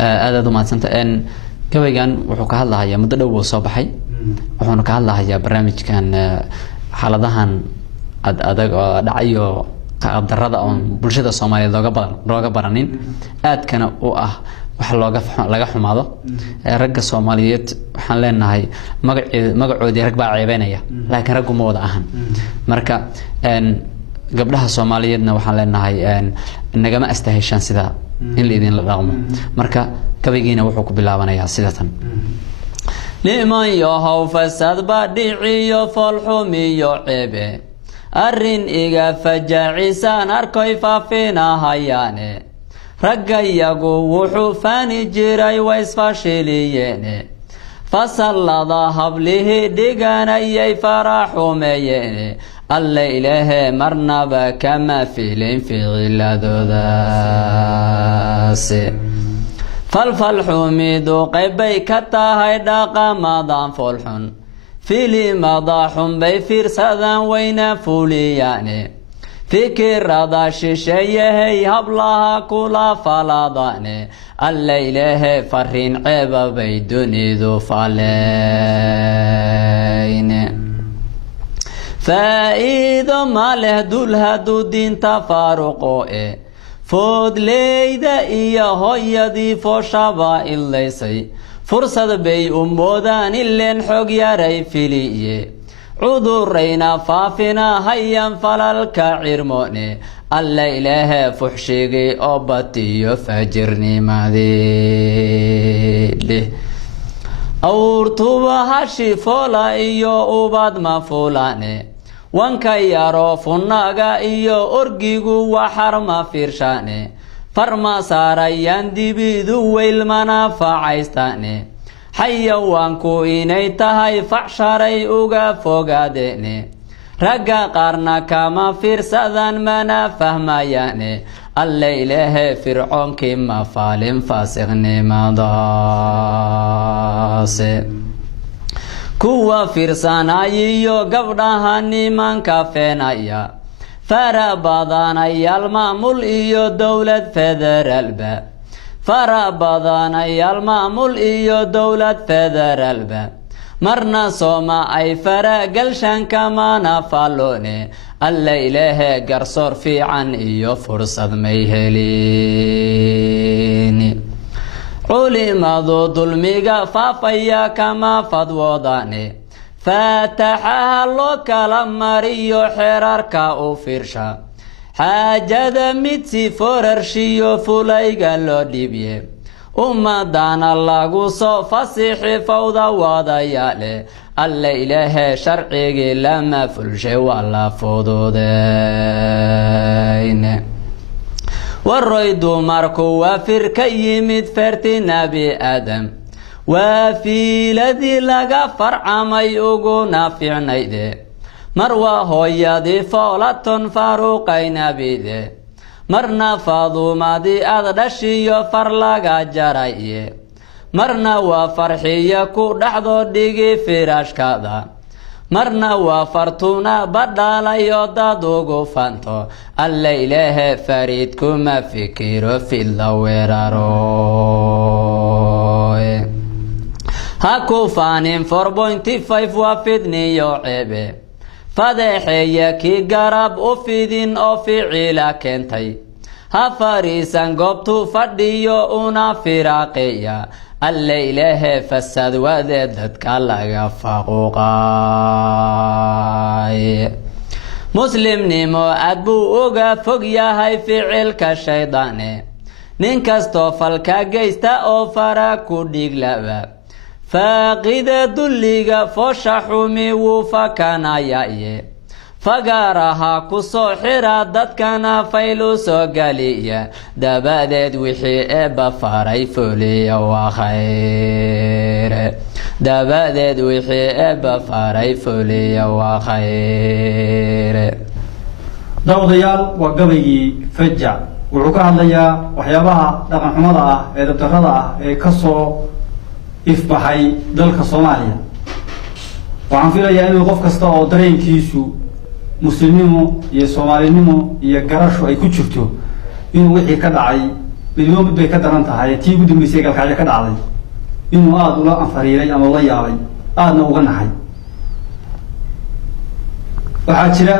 aad u maadsanta gabaygan wuxuu ka hadlayaa muddo dhow oo soo baxay wuxuuna ka hadlayaa barnaamijkan xaaladahan adag oo dhacayo qadarada oo bulshada Soomaaliyeed looga baranin aadkana oo ah wax laga xumaado ragga Soomaaliyeed waxaan leenahay magacoodii rag baa ceebeynaya laakiin raggu ma wada ahan marka gabdhaha Soomaaliyeedna waxaan leenahay nagama astaaheshan sida in la idin la dhaqmo marka gabaygiina wuxuu ku bilaabanayaa sidatan niman yahow fasad ba dhiciyo folxumiyo ceebe arrin iga fajacisan arkoy faafinahayaane ragga iyagu wuxuu faani jiray waysfashiliyeene fasallada hablihii dhiganayay faraxumeyeene alla ilaahe marnaba kama filin ficiladoodaasi falfalxumidu qaybay ka tahay dhaqamadan folxun filimada xunbay fiirsadaan wayna fuliyaane fikirada shisheeyahay hablaha kula faladaane alla ilaahe fariin ceeba bay dunidu faleyne faa'iido ma leh dul hadduu diinta faaruqo foodleyda iyo hooyadii fooshaba ilaysay fursad bay u moodaan ileen xog yaray filiye cudurayna faafina hayan falalka cirmoone alla ilaahe fuxshigay oo batiyo fajirnimadii awrtuba hashi foola iyo ubad ma fulane wanka yaro funaga iyo orgigu waxar ma fiirshane farma saarayaan dibidu weylmana facaystane xayawaanku inay tahay facsharay uga fogaadeene ragga qaarna kama fiirsadan mana fahmayaane alla ilaahe fircoonkii ma faalin faasiqnimadaase kuwa fiirsanayiyo gabdhaha nimanka feenaya fara badanayaal maamul iyo dowlad federaalba fara badanayaal maamul iyo dowlad federaalba marna sooma ay fara galshan kamana falone alla ilaahe garsoor fiican iyo fursad may helin culimadu dulmiga faafaya kama fadwoodane faataxaha loo kala mariyo xeerarka u fiirsha xaajada mid si foorarshiyo fulayga loo dhibye ummadana lagu soo fasixi fawda wadayaale alla ilaahe sharcigii lama fulshay waa la fududeyne waroy dumarku waa fir ka yimid feerti nabi aadam waa fiiladii laga farcamay uguna fiicnayde mar waa hooyadii foolaton faaruqay nabide marna faadumadii aad dhashiyo far laga jaraye marna waa farxiya ku dhaxdo dhigi firaashkada marna waa fartuna badhalayo dad ugu fanto alla ilaahe fariid kuma fikiro fidla weeraro ha ku faanin 4.5 waa fidniyo ceebe fadeexeeya kii garab u fidin oo ficila keentay ha fariisan goobtu fadhiyo una firaaqeeya alla ilaahe fasad wade dadka laga faquuqay muslimnimo aad buu uga fog yahay ficilka shaydaane nin kastoo falka geysta oo fara ku dhiglaba faaqida dulliga foosha xumi wuu fakanayaye fagaaraha ku soo xira dadkana faylu soo galiya dabadeed wixii eebba faray fuliya waa khayre dabadeed wixii eebba faray fuliya waa khayre dawdayaal waa gabaygii fajac wuxuu ka hadlayaa waxyaabaha dhaqan xumada ah ee dabdarrada ah ee ka soo ifbaxay dalka Soomaaliya waxaan filayaa inuu qof kasta oo dareenkiisu muslimnimo iyo Soomaalinimo iyo garasho ay ku jirto inuu wixii ka dhacay midnimo mid bay ka daran tahay tii ugu dambeysay galkacyo ka dhacday inuu aada ula anfariiray ama ula yaabay aadna uga naxay waxaa jira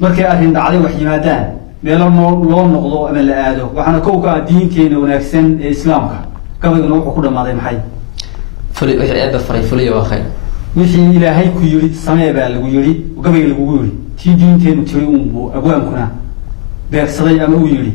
markay arrin dhacday wax yimaadaan meelo loo noqdo ama la aado waxaana kow ka ah diinteena wanaagsan ee islaamka gabayguna wuxuu ku dhammaaday maxay wixii eebba faray fuliya waa khayr wixii ilaahay ku yidhi samee baa lagu yidhi gabayga lagugu yidhi tii diinteenu tiri unbuu abwaankuna beegsaday ama uu yidhi